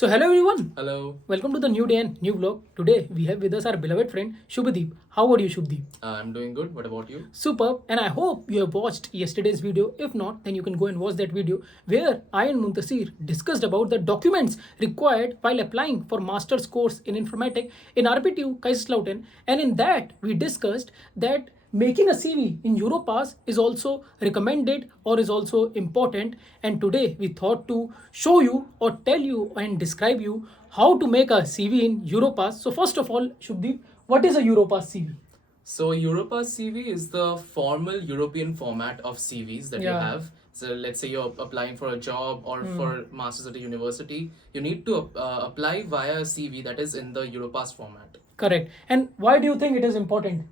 So hello everyone. Hello, Welcome to the new day and new vlog. Today we have with us our beloved friend Shubhadeep. How are you, Shubhadeep? I'm doing good. What about you? Superb. And I hope you have watched yesterday's video. If not, then you can go and watch that video where I and Muntasir discussed about the documents required while applying for master's course in informatics in RPTU Kaiserslautern. And in that we discussed that making a CV in Europass is also recommended or is also important. And today we thought to show you or tell you and describe you how to make a CV in Europass. So first of all, Shubdeep, what is a Europass CV? So, Europass CV is the formal European format of CVs that you Yeah. have. So, let's say you're applying for a job or for masters at a university, you need to apply via a CV that is in the Europass format. Correct. And why do you think it is important?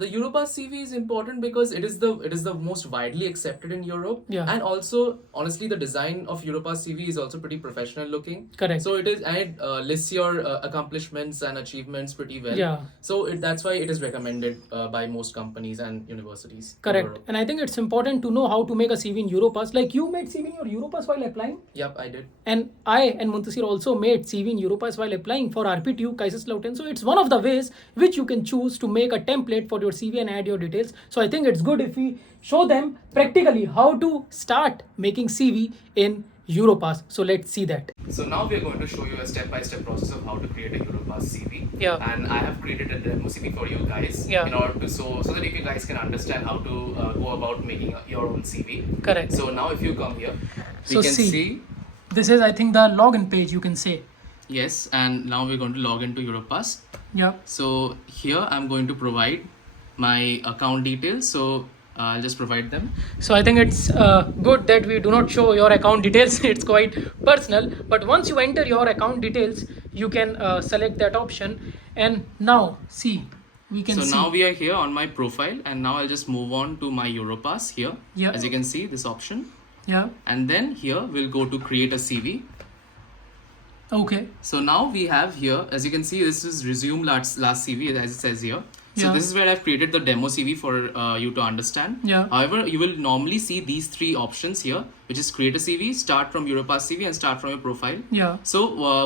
The Europass CV is important because it is the most widely accepted in Europe, Yeah. and also honestly the design of Europass CV is also pretty professional looking. Correct. So it lists your accomplishments and achievements pretty well. Yeah. So that's why it is recommended by most companies and universities. in Correct. Europe. And I think it's important to know how to make a CV in Europass. Like you made CV in your Europass while applying. Yep, I did. And I and Muntasir also made CV in Europass while applying for RPTU Kaiserslautern. So it's one of the ways which you can choose to make a template for your CV and add your details. So I think it's good if we show them practically how to start making CV in Europass. So let's see that. So now we are going to show you a step-by-step process of how to create a Europass CV. Yeah. And I have created a demo CV for you guys Yeah. in order to so that you guys can understand how to go about making your own CV. Correct. So now if you come here, we So can see. see. This is, I think, the login page, you can say. Yes, and now we're going to log into Europass. Yeah. So here I'm going to provide my account details. So I'll just provide them. So I think it's good that we do not show your account details. It's quite personal. But once you enter your account details, you can select that option. And now, see, we can So see. now we are here on my profile, and now I'll just move on to my Europass here. Yeah. As you can see, this option. Yeah. And then here we'll go to create a CV. Okay. So now we have here, as you can see, this is resume last CV as it says here. So Yeah. this is where I've created the demo CV for you to understand. Yeah. However, you will normally see these three options here, which is create a CV, start from Europass CV, and start from your profile. Yeah. So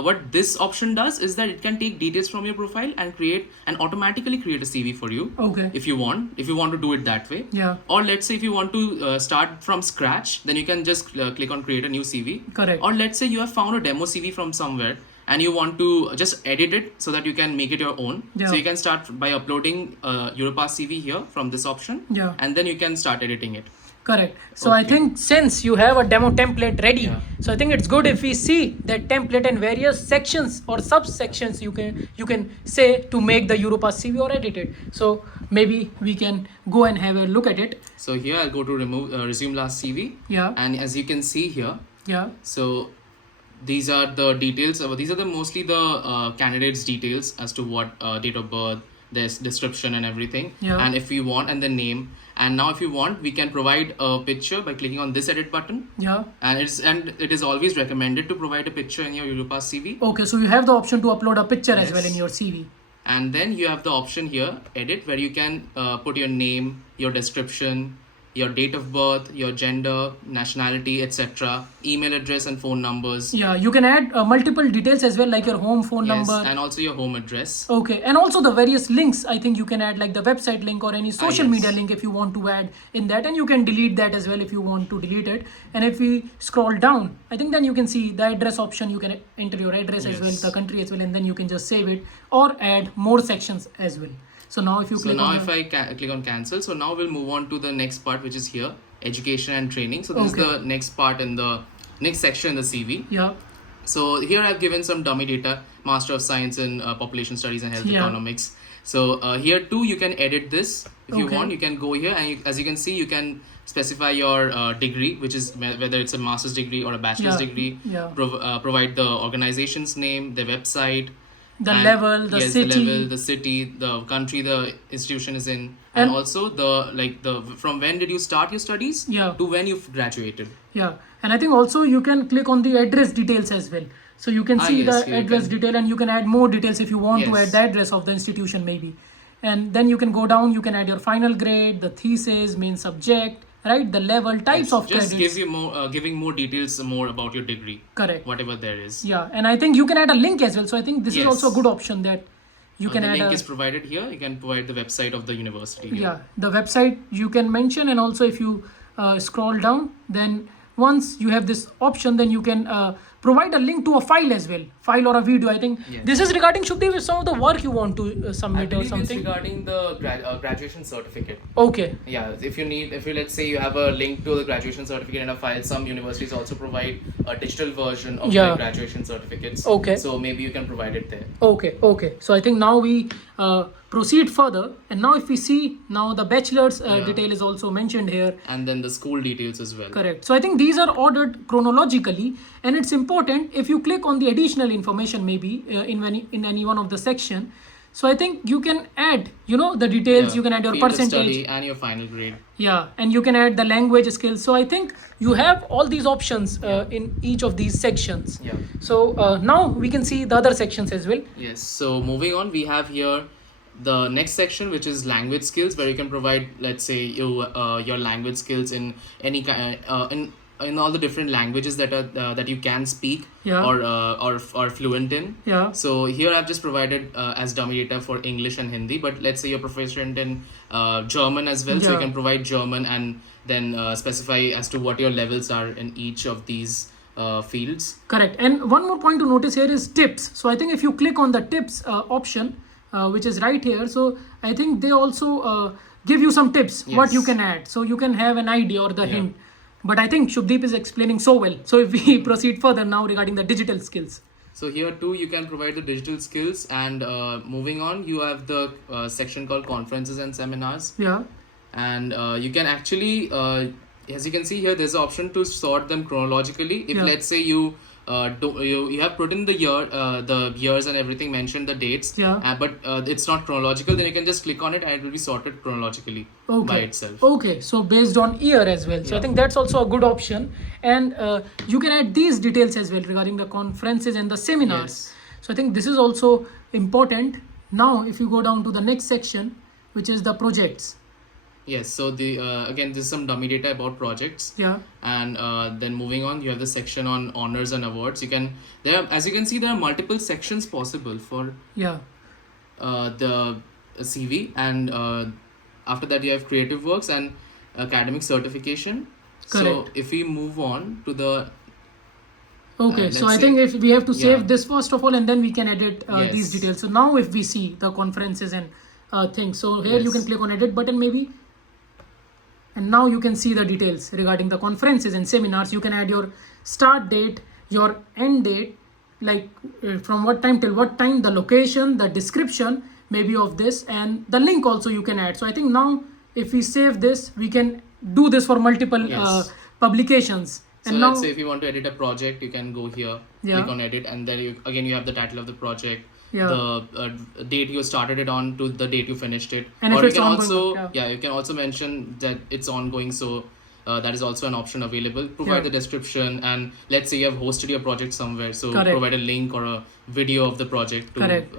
what this option does is that it can take details from your profile and automatically create a CV for you. Okay. If you want to do it that way. Yeah. Or let's say if you want to start from scratch, then you can just click on create a new CV. Correct. Or let's say you have found a demo CV from somewhere and you want to just edit it so that you can make it your own. Yeah. So you can start by uploading Europass CV here from this option. Yeah. And then you can start editing it. Correct. So I Okay. think since you have a demo template ready, Yeah. so I think it's good if we see that template and various sections or subsections you can say to make the Europass CV or edit it. So maybe we can go and have a look at it. So here I'll go to resume last CV. Yeah. And as you can see here, Yeah. so these are the details. These are mostly the candidates' details as to what date of birth, this description and everything. Yeah. And if we want, and the name. And now if you want, we can provide a picture by clicking on this edit button. Yeah. And it is always recommended to provide a picture in your Europass CV. Okay. So you have the option to upload a picture as well Yes. in your CV. And then you have the option here, edit, where you can put your name, your description, your date of birth, your gender, nationality, etc., email address and phone numbers. Yeah. You can add multiple details as well, like your home phone Yes, number. and also your home address. Okay, and also the various links, I think you can add like the website link or any social yes. media link if you want to add in that, and you can delete that as well if you want to delete it. And if we scroll down, I think then you can see the address option. You can enter your address as well, Yes. the country as well, and then you can just save it or add more sections as well. So now if you So click now on if I click on cancel, so now we'll move on to the next part, which is here, education and training. So this Okay. is the next part in the next section in the CV. yeah, So here I've given some dummy data, Master of Science in Population Studies and Health Yeah. Economics. So here too you can edit this if you Okay. want. You can go here and as you can see, you can specify your degree, which is whether it's a master's degree or a bachelor's Yeah. degree. Yeah. Provide the organization's name, the website, the and- level, the yes, city. the level, the city, the country the institution is in, and And- also the from when did you start your studies Yeah. to when you've graduated. Yeah, and I think also you can click on the address details as well. So you can see yes, the you address can- detail, and you can add more details if you want to Yes. add the address of the institution maybe. And then you can go down, you can add your final grade, the thesis, main subject, right? The level, types of just credits. give you more, giving more details more about your degree. Correct. Whatever there is. Yeah, and I think you can add a link as well. So I think this is also a Yes. good option that you can The add link a, is provided here. You can provide the website of the university here. yeah, the website you can mention, and also if you scroll down, then once you have this option, then you can provide a link to a file as well, file or a video. I think Yes. this is regarding, Shubdev, some of the work you want to I submit or believe it's something. regarding the graduation certificate. Okay. Yeah, if you let's say you have a link to the graduation certificate in a file, some universities also provide a digital version of Yeah. their graduation certificates. Okay. So maybe you can provide it there. Okay. So I think now we proceed further, and now if we see now the bachelor's detail is also mentioned here. And then the school details as well. Correct. So I think these are ordered chronologically, and it's important if you click on the additional information maybe in any one of the section. So I think you can add, the details. Yeah, You can add your field of percentage. study and your final grade. Yeah, and you can add the language skills. So I think you have all these options in each of these sections. Yeah. So now we can see the other sections as well. Yes. So moving on, we have here the next section, which is language skills, where you can provide, let's say, your language skills in any kind in all the different languages that you can speak. Yeah. or fluent in. Yeah. So here I've just provided as dummy data for English and Hindi, but let's say you're proficient in German as well, so you Yeah. can provide German and then specify as to what your levels are in each of these fields. Correct. And one more point to notice here is tips. So I think if you click on the tips option, which is right here, so I think they also give you some tips what Yes. you can add. So you can have an idea or the Yeah. hint. But I think Shubdeep is explaining so well. So if we proceed further now regarding the digital skills. So here too you can provide the digital skills, and moving on, you have the section called conferences and seminars, Yeah. and you can actually as you can see here, there's an option to sort them chronologically. If Yeah. let's say you you have put in the years and everything, mentioned the dates, Yeah. but it's not chronological, then you can just click on it and it will be sorted chronologically by itself. Okay, so based on year as well. So I Yeah. think that's also a good option, and you can add these details as well regarding the conferences and the seminars. Yes. So I think this is also important. Now, if you go down to the next section, which is the projects. Yes, so the again, this is some dummy data about projects. Yeah. And then moving on, you have the section on honors and awards. As you can see, there are multiple sections possible for Yeah. the CV, and after that you have creative works and academic certification. So Correct. if we move on to the Okay, let's so I say- think if we have to save Yeah. this first of all, and then we can edit these Yes. details. So now if we see the conferences and things, so here you Yes. can click on edit button maybe, and now you can see the details regarding the conferences and seminars. You can add your start date, your end date, like from what time till what time, the location, the description maybe of this, and the link also you can add. So I think now if we save this, we can do this for multiple Yes. publications. So And now, let's say if you want to edit a project, you can go here, Yeah. click on edit, and then you have the title of the project, Yeah. the date you started it on to the date you finished it, And if or you it's can ongoing, also yeah. you can also mention that it's ongoing. So that is also an option available. Provide Yeah. the description, and let's say you have hosted your project somewhere, so Correct. provide a link or a video of the project Correct.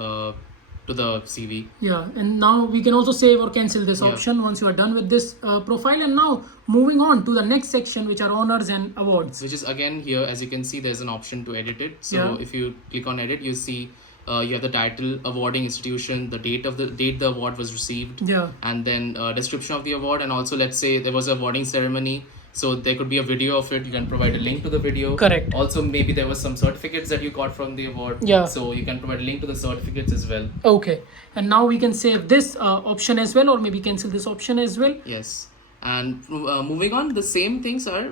to the CV. yeah, and now we can also save or cancel this Yeah. option once you are done with this profile. And now moving on to the next section, which are honors and awards. Which is again here, as you can see, there's an option to edit it. So Yeah. if you click on edit, you see you have the title, awarding institution, the date the award was received, Yeah. and then description of the award, and also let's say there was a awarding ceremony, so there could be a video of it. You can provide a link to the video. Correct. Also maybe there was some certificates that you got from the award. Yeah. So you can provide a link to the certificates as well. Okay, and now we can save this option as well, or maybe cancel this option as well. Yes. And moving on, the same things are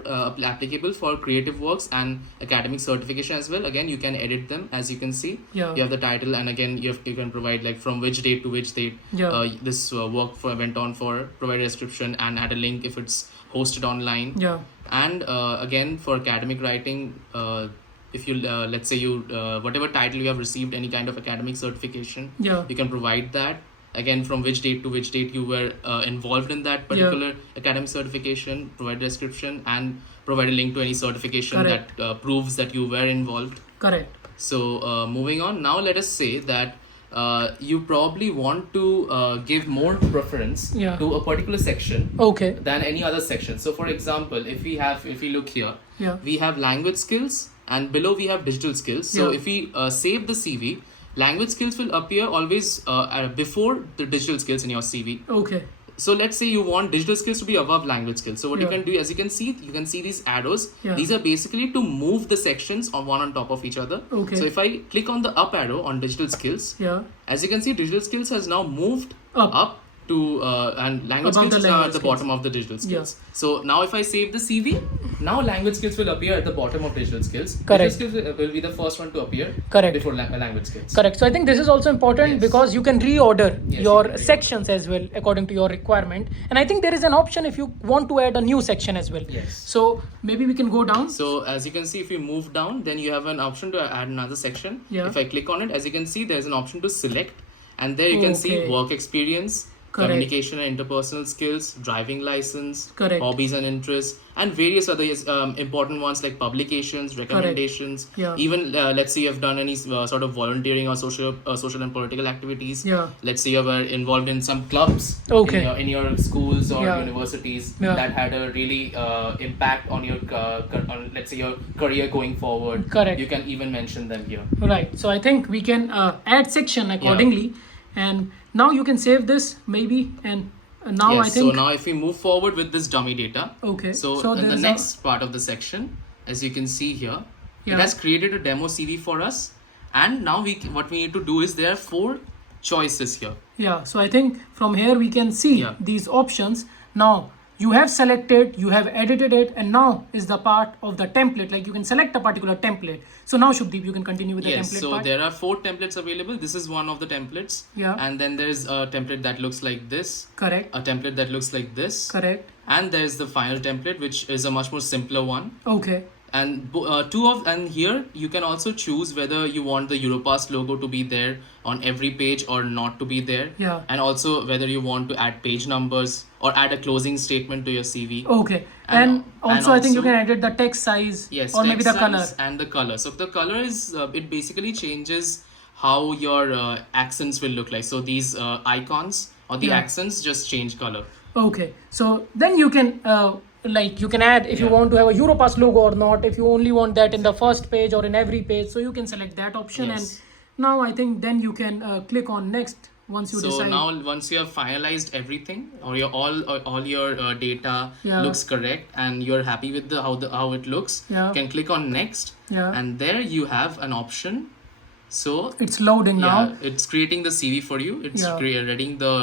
applicable for creative works and academic certification as well. Again, you can edit them, as you can see. Yeah. You have the title, and again you can provide like from which date to which date Yeah. this work went on for. Provide a description and add a link if it's hosted online. Yeah. And again, for academic writing, if you let's say you whatever title you have received, any kind of academic certification, Yeah. you can provide that. Again, from which date to which date you were involved in that particular academic certification. Provide a description and provide a link to any certification Correct. that proves that you were involved. Correct. So moving on, now let us say that you probably want to give more preference Yeah. to a particular section Okay. than any other section. So for example, if we look here, Yeah. we have language skills and below we have digital skills. So Yeah. if we save the CV, language skills will appear always before the digital skills in your CV. Okay. So let's say you want digital skills to be above language skills. So what you Yeah. can do, as you can see these arrows. Yeah. These are basically to move the sections on one on top of each other. Okay. So if I click on the up arrow on digital skills, Yeah. as you can see, digital skills has now moved Up. up to and language Above skills the is now language at the skills. bottom of the digital skills. So now if I save the CV, now language skills will appear at the bottom of digital skills. Correct. Digital skills will be the first one to appear. Correct. Before language skills. Correct. So I think this is also important Yes. because you can reorder Yes, your you can reorder. sections as well according to your requirement. And I think there is an option if you want to add a new section as well. Yes. So maybe we can go down. So as you can see, if you move down, then you have an option to add another section. Yeah. If I click on it, as you can see, there's an option to select, and there you can see Okay. work experience, Correct. communication and interpersonal skills, driving license, Correct. hobbies and interests, and various other important ones like publications, recommendations. Yeah. Even let's say you've done any sort of volunteering or social and political activities. Yeah. Let's say you were involved in some clubs Okay. in your schools or Yeah. universities Yeah. that had a really impact on your on let's say your career going forward. Correct. You can even mention them here. Right. So I think we can add section accordingly. And now you can save this maybe. And now Yes, I think. so now if we move forward with this dummy data, Okay. so in the there's next part of the section, as you can see here, Yeah. it has created a demo CV for us, and now what we need to do is there are 4 choices here. Yeah, so I think from here we can see Yeah. these options. Now you have selected, you have edited it, and now is the part of the template. Like you can select a particular template. So now Shubdeep, you can continue with the Yes, template so part. there are 4 templates available. This is one of the templates. Yeah. And then there's a template that looks like this, Correct. a template that looks like this, Correct. and there's the final template, which is a much more simpler one. Okay. And and here you can also choose whether you want the Europass logo to be there on every page or not to be there. Yeah. And also whether you want to add page numbers or add a closing statement to your CV. Okay. And also I think you also- can edit the text size. Yes, or maybe text the color. size and the color. So the color is it basically changes how your accents will look like. So these icons or the Yeah. accents just change color. Okay. So then you can like you can add if you Yeah. want to have a Europass logo or not, if you only want that in the first page or in every page. So you can select that option. Yes. And now I think then you can click on next once you So decide. now once you have finalized everything or your all your data Yeah. looks correct and you're happy with how it looks, Yeah. you can click on next. Yeah. And there you have an option. So It's loading now. yeah, it's creating the CV for you. It's Yeah. reading the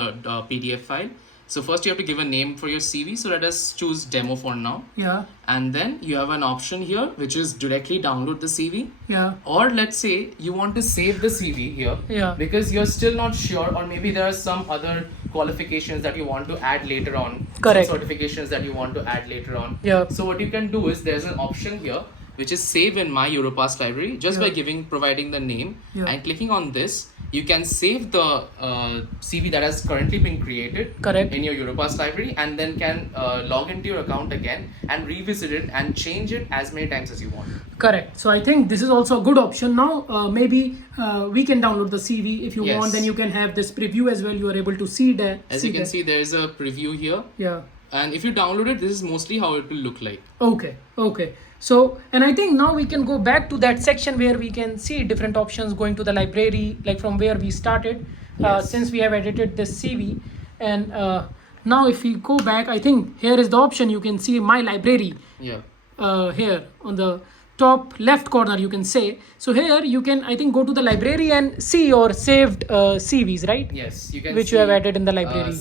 PDF file. So first you have to give a name for your CV. So let us choose demo for now. Yeah. And then you have an option here which is directly download the CV. Yeah. Or let's say you want to save the CV here Yeah. because you're still not sure, or maybe there are some other qualifications that you want to add later on. Correct. Some certifications that you want to add later on. Yeah. So what you can do is there's an option here which is save in my Europass library. Just by providing the name and clicking on this, you can save the CV that has currently been created. Correct. In your Europass library, and then can log into your account again and revisit it and change it as many times as you want. Correct. So I think this is also a good option. Now maybe we can download the CV if you Yes. want. Then you can have this preview as well. You are able to see that. As you can see, there is a preview here. Yeah. And if you download it, this is mostly how it will look like. Okay. Okay. So, and I think now we can go back to that section where we can see different options going to the library, like from where we started, Yes. since we have edited this CV. And now if we go back, I think here is the option. You can see my library Yeah. here on the top left corner, you can say. So here you can, I think, go to the library and see your saved CVs, right? Yes, you can. Which you have added in the library.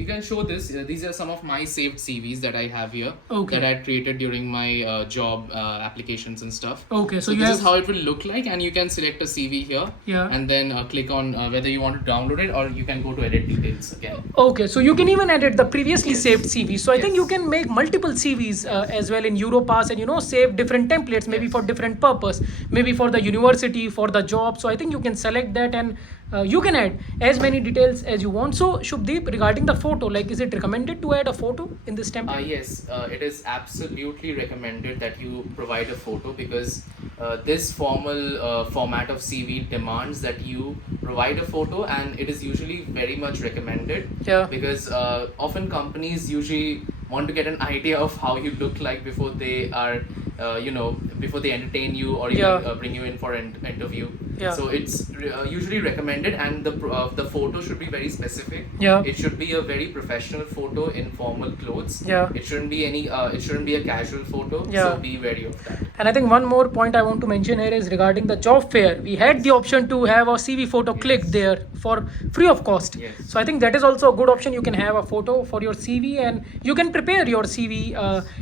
You can show this. These are some of my saved CVs that I have here. Okay. That I created during my job applications and stuff. Okay, so you this have- is how it will look like, and you can select a CV here. Yeah. And then click on whether you want to download it, or you can go to edit details again. Okay, so you can even edit the previously Yes. saved CVs. So I think Yes. you can make multiple CVs as well in Europass, and save different templates. maybe Yes. for different purpose, maybe for the university, for the job. So I think you can select that, and you can add as many details as you want. So Shubdeep, regarding the photo, like, is it recommended to add a photo in this template? Yes, it is absolutely recommended that you provide a photo, because this formal format of CV demands that you provide a photo, and it is usually very much recommended, Yeah. because often companies usually want to get an idea of how you look like before they are, before they entertain you or even Yeah. bring you in for an interview. Yeah. So it's usually recommended, and the photo should be very specific. Yeah. It should be a very professional photo in formal clothes. Yeah. It shouldn't be any. It shouldn't be a casual photo. Yeah. So be wary of that. And I think one more point I want to mention here is regarding the job fair. We had the option to have a CV photo clicked there for free of cost. Yes. So I think that is also a good option. You can have a photo for your CV, and you can prepare your CV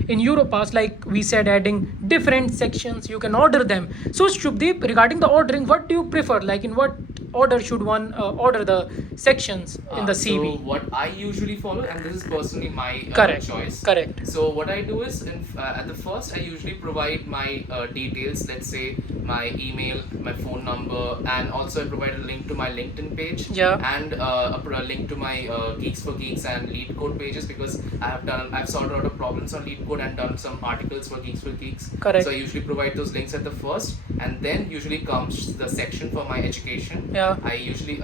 in Europass, like we said, adding different sections. You can order them. So Shubdeep, regarding the ordering, what do you prefer? Like, in what order should one order the sections in the CV? So what I usually follow, and this is personally my Correct. choice. Correct. So what I do is, at the first, I usually provide my details. Let's say my email, my phone number, and also I provide a link to my LinkedIn page. Yeah. And a link to my Geeks for Geeks and Lead Code pages, because I've solved a lot of problems on Lead Code and done some articles for Geeks for Geeks. Correct. So I usually provide those links at the first, and then usually comes the section for my education. Yeah. I usually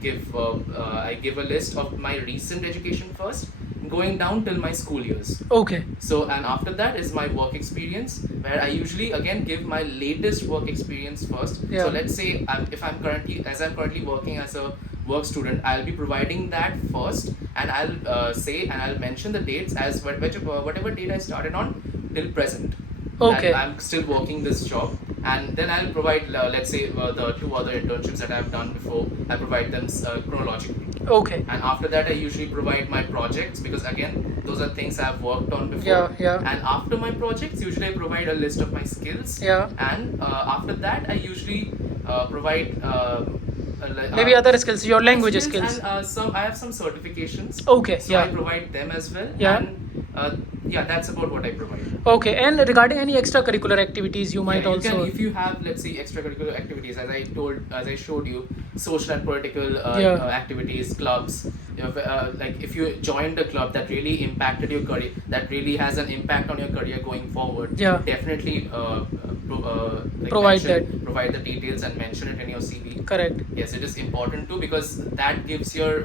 give a list of my recent education first, going down till my school years. Okay. So, and after that is my work experience, where I usually again give my latest work experience first. Yeah. So let's say I'm currently working as a work student, I'll be providing that first, and I'll mention the dates as whatever date I started on till present. Okay. And I'm still working this job, and then I'll provide let's say the 2 other internships that I've done before. I provide them chronologically. Okay. And after that, I usually provide my projects, because again, those are things I've worked on before. Yeah. Yeah. And after my projects, usually I provide a list of my skills. Yeah. And after that, I usually provide Maybe other skills, your language skills. And I have some certifications. Okay. So Yeah. I provide them as well. Yeah. And that's about what I provide. Okay, and regarding any extracurricular activities, you might Yeah, you also. can, if you have, let's say, extracurricular activities, as I showed you, social and political activities, clubs. Like if you joined a club that really impacted your career, that really has an impact on your career going forward. Yeah. Definitely Provide that. Provide the details and mention it in your CV. Correct. Yes, it is important too, because that gives your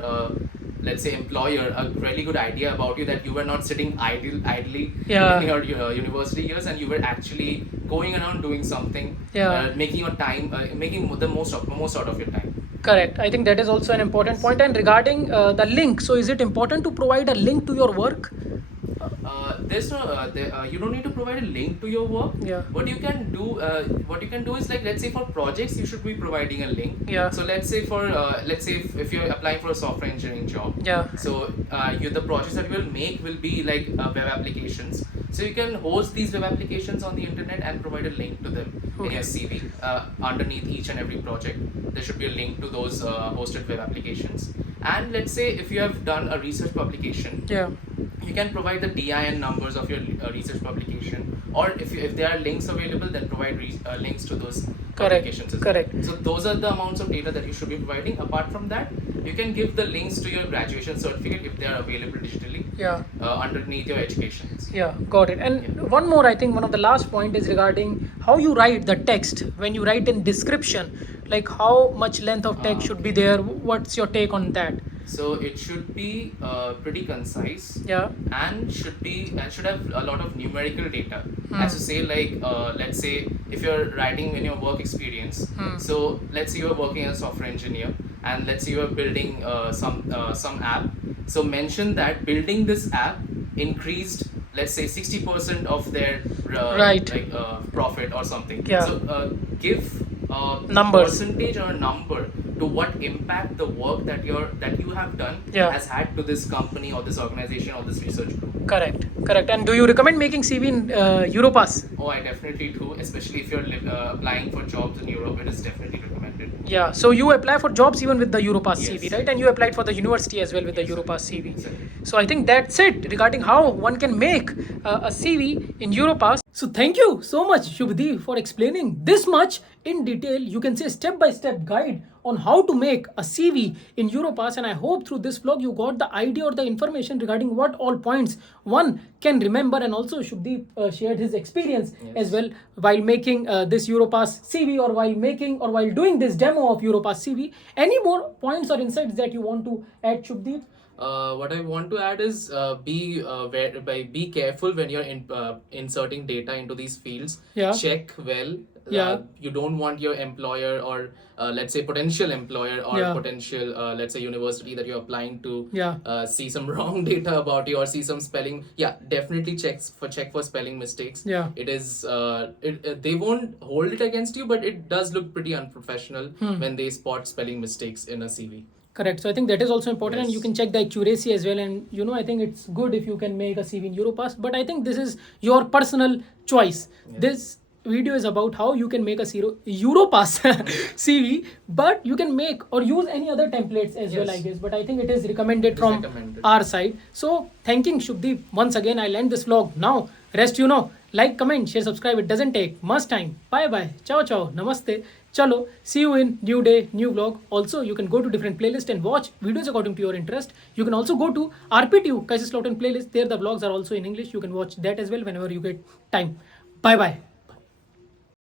let's say employer a really good idea about you, that you were not sitting idly Yeah. in your university years, and you were actually going around doing something, Yeah. making your time, making the most out of your time. Correct. I think that is also an important point. And regarding the link, so is it important to provide a link to your work? There's no you don't need to provide a link to your work. Yeah. What you can do is, like, let's say for projects you should be providing a link. Yeah. So let's say if you're applying for a software engineering job. Yeah. So the projects that you will make will be like web applications. So you can host these web applications on the internet and provide a link to them in your CV. Underneath each and every project, there should be a link to those hosted web applications. And let's say if you have done a research publication, Yeah. you can provide the DIN numbers of your research publication, or if there are links available, then provide links to those publications as well. Correct. So those are the amounts of data that you should be providing. Apart from that, you can give the links to your graduation certificate if they are available digitally. Yeah. Underneath your educations. Yeah, got it. And one more, I think one of the last point is regarding how you write the text. When you write in description, like how much length of text should be there? What's your take on that? So it should be pretty concise. Yeah. And should have a lot of numerical data. As to say, like let's say if you're writing in your work experience, so let's say you're working as a software engineer, and let's say you're building some app. So mention that building this app increased, let's say, 60% of their Right. profit or something. Yeah. So give Numbers. percentage or number to what impact the work that you have done Yeah. has had to this company or this organization or this research group. Correct. And do you recommend making CV in Europass? Oh, I definitely do, especially if you're applying for jobs in Europe. It is definitely recommended. Yeah. So you apply for jobs even with the Europass Yes. CV, right? And you applied for the university as well with the Yes, sir. Europass CV. Exactly. So I think that's it regarding how one can make a CV in Europass. So thank you so much, Shubhdeep, for explaining this much in detail. You can say step-by-step guide on how to make a CV in Europass, and I hope through this vlog you got the idea or the information regarding what all points one can remember. And also Shubhdeep shared his experience as well while making this Europass CV, or while making or while doing this demo of Europass CV. Any more points or insights that you want to add, Shubhdeep? What I want to add is be careful when you're inserting data into these fields. Yeah. Check well. Yeah. You don't want your employer, or let's say potential employer, or Yeah. potential let's say university that you're applying to, Yeah. see some wrong data about you, or see some spelling. Yeah, definitely check for spelling mistakes. Yeah. It is they won't hold it against you, but it does look pretty unprofessional when they spot spelling mistakes in a CV. Correct. So I think that is also important, and you Yes. can check the accuracy as well. And I think it's good if you can make a CV in Europass. But I think this is your personal choice. Yes. This video is about how you can make a Europass CV, but you can make or use any other templates as well, I Yes. guess. But I think it is recommended It is from recommended. our side. So thanking Shubdeep once again. I'll end this vlog now. Rest, like, comment, share, subscribe. It doesn't take much time. Bye bye. Ciao ciao. Namaste. Chalo. See you in new day, new vlog. Also, you can go to different playlist and watch videos according to your interest. You can also go to RPTU Kaisi Slaughter playlist. There the vlogs are also in English. You can watch that as well whenever you get time. Bye bye.